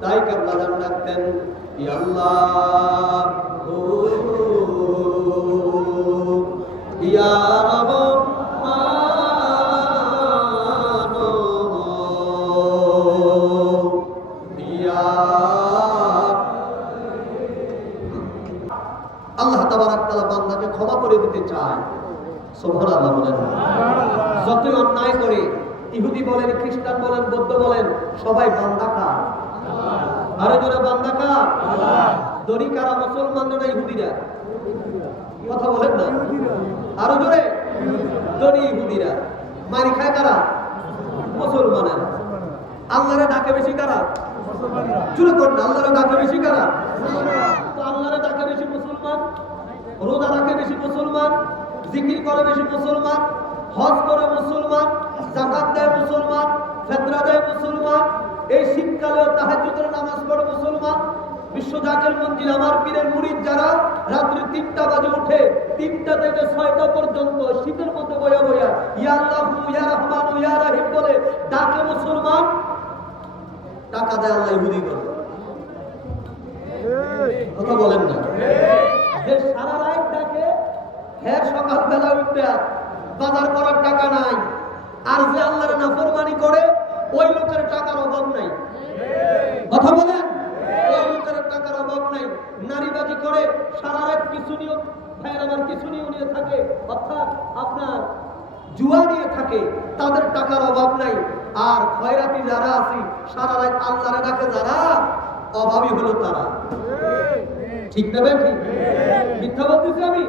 তাই কাবলা জান ডাকতেন, ইয়া আল্লাহ ও ইয়া রহমান ইয়া আল্লাহ তাবারক তাআলা বান্দাকে ক্ষমা করে দিতে চায়। সুবহানাল্লাহ বলেন। যতই অন্যায় করে, ইহুদি বলেন, খ্রিস্টান বলেন, বৌদ্ধ বলেন, সবাই বান্দা কার? আরে জোরে বান্দা কার? দড়ি কারা? মুসলমানরা না ইহুদিরা? কথা বলেন না, আরো জোরে। দড়ি ইহুদিরা, মারি খায় কারা? মুসলমানেরা। আল্লাহরে ডাকে বেশি কারা? চুরে কর না, আল্লাহরে ডাকে বেশি কারা? তো আল্লাহরে ডাকে বেশি মুসলমান, রোজা রাখে বেশি মুসলমান, জিকির করে বেশি মুসলমান, হজ করে মুসলমান, যাকাত দেয় মুসলমান, ফিতরা দেয় মুসলমান, এই শীতকালেও তাহাজ্জুদের নামাজ পড়ে মুসলমান। বিশ্ব জাকের মঞ্জিল আমার পীরের মুরিদ যারা রাত্রি ৩টা বাজে উঠে ৩টা থেকে ৬টা পর্যন্ত শীতের মধ্যে বয়া বয়া ইয়া আল্লাহু ইয়া রহমান ইয়া রহিম বলে ডাকে মুসলমান, টাকা দেয় আল্লাহ ইহুদি করে। কথা বলেন না। যে সারা রাত ডাকে, হ্যাঁ সকালবেলা উঠতে বাজার করার টাকা নাই, আর যে আল্লাহর নাফরমানি করে ওই লোকের টাকার অভাব নাই। কথা বলেন, ওই লোকের টাকার অভাব নাই। নারীবাজি করে সারা রাত কিছু নিয়োগ আমার কিছু নিয়ে থাকে, অর্থাৎ আপনার জুয়া নিয়ে থাকে, তাদের টাকার অভাব নাই। আর খয়রাতি যারা আছি সারা রাত আল্লাহরে ডাকে যারা, অভাবী হলো তারা। ঠিক না ভাই? ঠিক মিথ্যা বলতেছি আমি?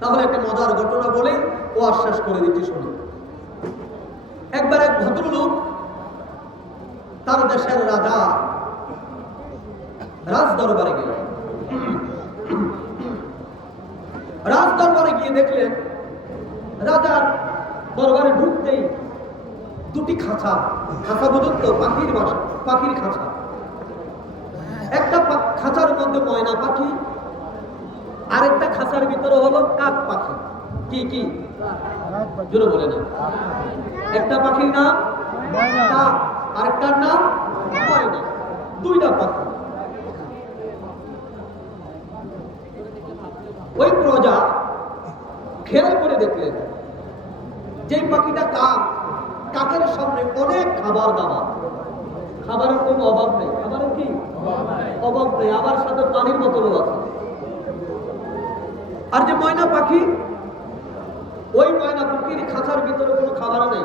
তাহলে একটা মজার ঘটনা বলে ও আশ্বাস করে দিচ্ছি, শুনুন। একবার এক ভদ্রলোক তার দেশের রাজা রাজ দরবারে গেলেন। রাজ দরবারে গিয়ে দেখলেন রাজার দরবারে ঢুকতেই দুটি খাঁচা, খাঁচা বুঝুন তো, পাখির বাসা, পাখির খাঁচা। একটা খাঁচার মধ্যে ময়না পাখি, আরেকটা খাঁচার ভিতরে হলো কাক পাখি। কি কি জোরে বলে না? একটা পাখির নাম কাক, আরেকটার নাম ময়না, দুইটা পাখি। ওই প্রজা খেয়াল করে দেখলেন যে পাখিটা কাক, কাকের সামনে অনেক খাবার দাবার, খাবারের কোনো অভাব নেই। খাবারের কি অভাব নেই, আবার সাথে পানির বোতলও আছে। আর যে ময়না পাখি, ওই ময়না পাখির খাঁচার ভিতরে কোনো খাবার নেই,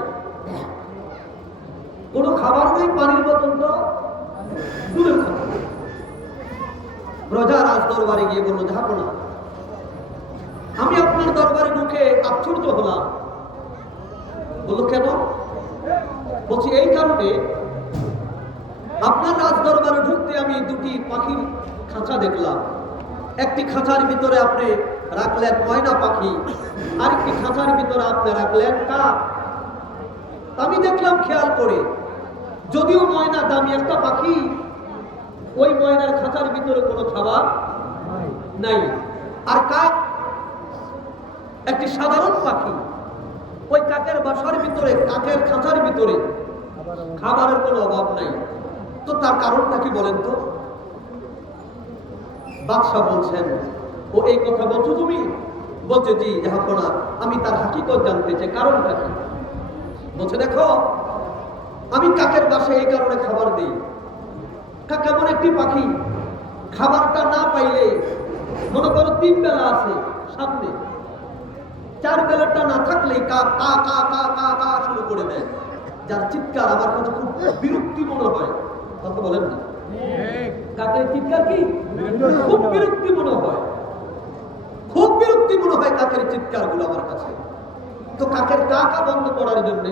কোনো খাবার নেই, পানির বোতল তো দূরের কথা। প্রজা রাজ দরবারে গিয়ে বলল, যাবো না, আমি আপনার দরবারে ঢুকে আশ্চর্য হলাম। বলল কেন? বলছি এই কারণে, আপনার রাজ দরবারে ঢুকতে আমি দুটি পাখির খাঁচা দেখলাম। একটি খাঁচার ভিতরে আপনি রাখলেন ময়না পাখি, আরেকটি খাঁচার ভিতরে আপনি রাখলেন কাক। আমি দেখলাম খেয়াল করে, যদিও ময়না দামি একটা পাখি, ওই ময়নার খাঁচার ভিতরে কোনো খাবার নাই। আর কাক একটি সাধারণ পাখি, ওই কাকের বাসার ভিতরে, কাকের খাঁচার ভিতরে খাবারের কোনো অভাব নাই। তো তার কারণটা কি বলেন তো? বাদশা বলছেন, ও এই কথা বলছো তুমি? বলছে জি জাহাপনা, আমি তার হাকিকত জানতে চাই, কারণটা কি? বলছে দেখো, আমি কাকের বাসায় এই কারণে খাবার দিই। কাক এমন একটি পাখি, খাবারটা না পাইলে, মনে করো 3 বেলা আছে সামনে, 4 বেলাটা না থাকলেই কাক কা কা কা কা কা শুরু করে দেয়, যার চিৎকার আমার কাছে খুব বিরক্তি মনে হয়। কথা বলেন না? কাকের চিৎকার কি খুব বিরক্তি মনে হয়, খুব বিরক্তি মনে হয় কাকের চিৎকার গুলো আমার কাছে। তো কাকের কাকা বন্ধ করার জন্য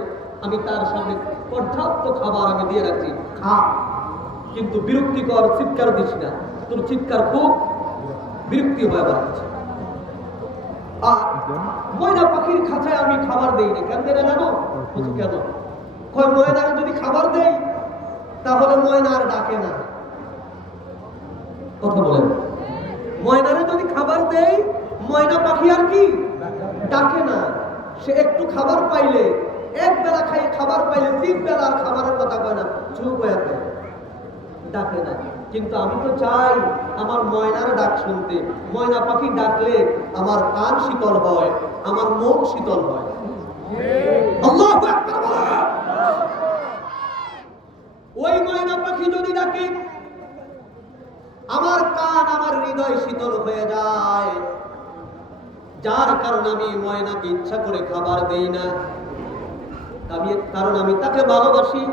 আমি তার সামনে পর্যাপ্ত খাবার আমি দিয়ে রাখছি, খা, কিন্তু বিরক্তিকর চিৎকার দিস না, তোর চিৎকার খুব বিরক্তি হয় আমার কাছে। আর ময়না পাখির খাঁচায় আমি খাবার দেই না, কেন দেয় না জানো? কেন? ময়নার যদি খাবার দেই তাহলে ময়নার ডাকে না। কথা বলেন, ময়নারে যদি খাবার দেই, ময়না পাখি আর কি ডাকে না। সে একটু খাবার পাইলে, এক বেলা খাই খাবার পাইলে 3 বেলার খাবারের কথা কয় না, চুপ হয়ে থাকে। ডাকে না, কিন্তু আমি তো চাই আমার ময়নার ডাক শুনতে। ময়না পাখি ডাকলে আমার কান শীতল হয়, আমার মন শীতল হয়। আল্লাহু আকবার বলো। ওই ময়না পাখি যদি ডাকে আমার কান আমার হৃদয় শীতল হয়ে যায়, যার কারণে আমি ময়নাকে ইচ্ছা করে খাবার দেই না। কারণ আমি তাকে ভালোবাসি,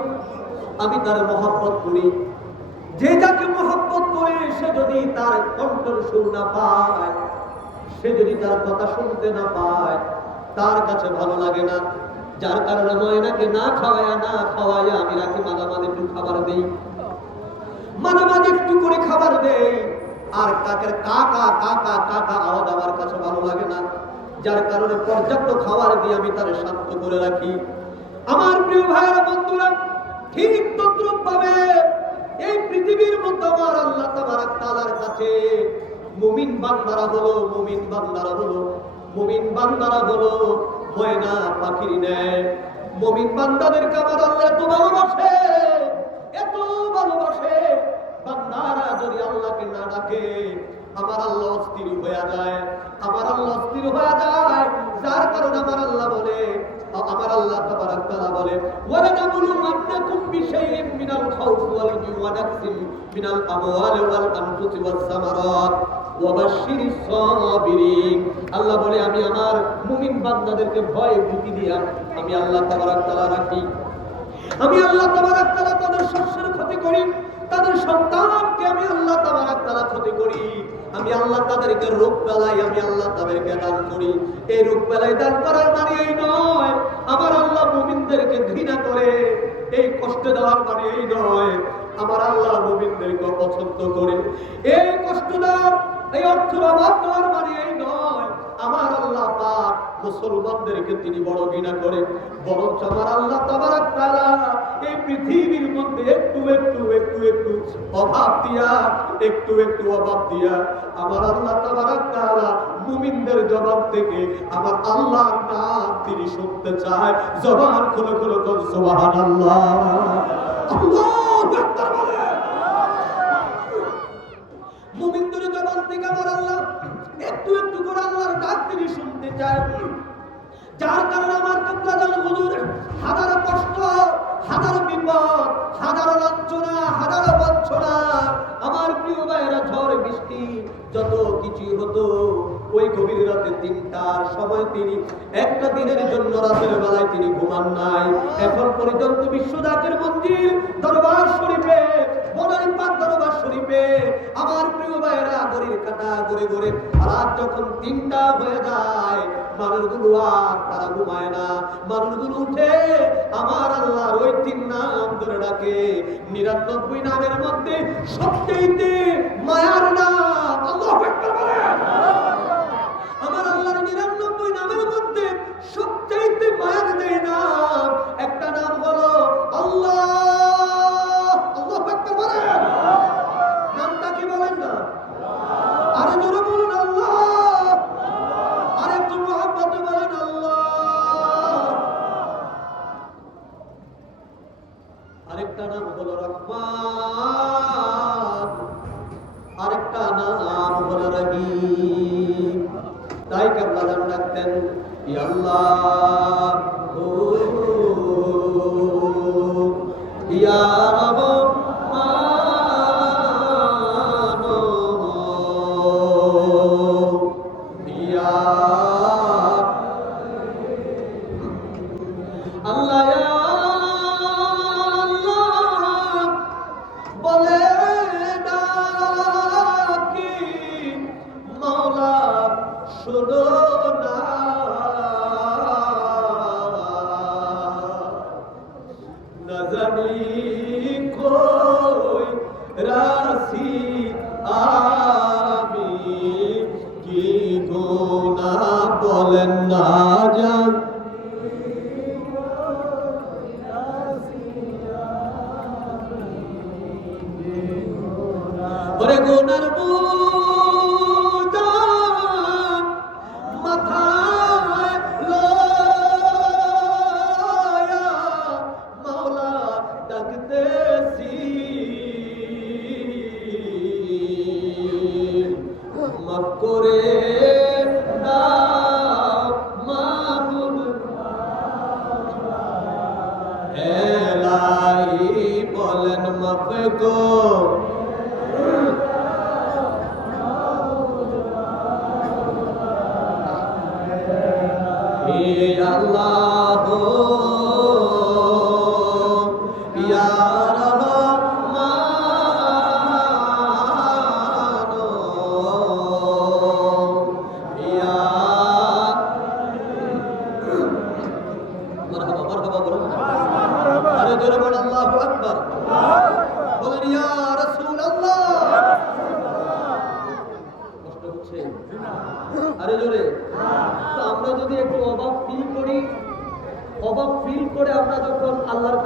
আমি তার মহব্বত করি। যে যাকে মহব্বত করে সে যদি তার কণ্ঠের সুর না পায়, সে যদি তার কথা শুনতে না পায়, তার কাছে ভালো লাগে না। যার কারণে ময়নাকে না খাওয়ায়া আমি রাখি, মাঝে মাঝে একটু খাবার দেই, মাঝে মাঝে একটু করে খাবার দেই। আর কাকের কাকা কাকা কাকা আওয়াজ আমার কাছে ভালো লাগে না, যার কারণে পর্যাপ্ত খাবার দিয়ে আমি তার শান্ত করে রাখি। আমার প্রিয় ভাইয়েরা, বন্ধুরা, ঠিক তদ্রূপ ভাবে এই পৃথিবীর মধ্যে আমার আল্লাহ তাবারক তাআলার কাছে মুমিন বান্দারা হলো ময়না পাখির ন্যায়। মুমিন বান্দাদেরকে আমার আল্লাহ এত ভালোবাসে, এত ভালোবাসে। বান্দারা যদি আল্লাহকে না ডাকে আমার আল্লাহ অস্থির হয়ে যায়, যার কারণে আমার আল্লাহ তাবারক তাআলা বলে ওয়ালানাবলুওয়ান্নাকুম বিশাইইন মিনাল খাউফি ওয়াল জু'i ওয়া নাকসিন মিনাল আমওয়ালি ওয়াল আনফুসি ওয়াস সামারাত ওয়া বাশশিরিস সাবিরিন। আল্লাহ বলে আমি আমার মুমিন বান্দাদেরকে ভয় ভীতি দিয়া আমি আল্লাহ তাবারক তাআলা রাখি। আমি আল্লাহ তাবারক তাআলা তাদের শস্যের ক্ষতি করি, তাদের সন্তানকে আমি আল্লাহ তাবারক তাআলা ক্ষতি করি। আমি আল্লাহ তাদেরকে রোগ বেলায় আমি আল্লাহ তাদেরকে দান করি। এই রোগ বেলায় দান করার মানে এই নয় আমার আল্লাহ মুমিনদেরকে ঘৃণা করে, এই কষ্ট দেওয়ার মানে এই নয় আমার আল্লাহ মুমিনদেরকে পছন্দ করে। এই কষ্ট দেওয়ার, এই অর্থের অভাব দেওয়ার মানে এই নয় আমার আল্লাহ পাক মুসলমানদেরকে তিনি বড় ঘৃণা করেন। বরঞ্চ আমার আল্লাহ তাবারক তাআলা এই পৃথিবীর মধ্যে একটু অভাব দিয়া আমার আল্লাহ তাবারক তাআলা মুমিনদের জবান থেকে আমার আল্লাহর নাম তিনি শুনতে চায়। জবান খুলে খুলে বল সুবহানাল্লাহ, আল্লাহু আকবার বলে। মুমিনদের জবান থেকে আমার আল্লাহ একটু করে আল্লাহর ডাক তিনি শুনতে চায়। যার কারণে আমার কিবলাতুল হুজুর হাজারো কষ্ট, হাজারো বিপদ, হাজারো লাঞ্ছনা, হাজারো বঞ্চনা, আমার প্রিয় ভাইয়েরা, ঝড় বৃষ্টি যত কিছু হতো, ওই গভীর রাতে ৩টার সময় তিনি একটা দিনের জন্য রাতের বেলায় তিনি ঘুমান নাই। এখন পর্যন্ত বিশ্বজাকের মন্দির দরবার শরীফে, বনানী পাক দরবার শরীফে আমার প্রিয় ভাইয়েরা গড়ির কাটা গড়ে রাত যখন ৩টা হয়ে যায়, মানুষগুলো আর তারা ঘুমায় না, মানুষগুলো উঠে আমার আল্লাহর ওই ৩ নাম ধরে ডাকে। ৯৯ নামের মধ্যে সবচেয়ে মায়ার নাম আল্লাহু আকবার বলেন। আমার আল্লাহর ৯৯ নামের মধ্যে সবচেয়ে মায়ার যে নাম, একটা নাম হলো আল্লাহ। আল্লাহু আকবার বলেন। নামটা কি বলেন না? আরে জোরে বলুন আল্লাহ। আরে একটু মহব্বতে বলেন আল্লাহ। আরেকটা নাম হলো রহমান, আরেকটা নাম হলো রহিম। তাই কেবলা জান ডাকতেন ইয়া আল্লাহ, ও ইয়া রহমান, ইয়া আল্লাহ, ইয়া আল্লাহ বলে ডাকি মাওলা শোনো না। না জানি কই রাশি আমি কি গুনাহ বলেন না জান। ওরে গুনার বোঝা মাথায় লয়া মাওলা ডাকতেছি। করে দাও মাবুদ এলাহি বলেন মাফ গো আল্লাহ ইয়া রহমান ইয়া মারহাবা মারহাবা বলুন আরে জোরে বল আল্লাহু আকবার বলেন ইয়া রাসূলুল্লাহ কষ্ট হচ্ছে আরে জোরে তো আমরা যদি একটু অবাক ফিল করি অবাক ফিল করে আমরা যখন আল্লাহর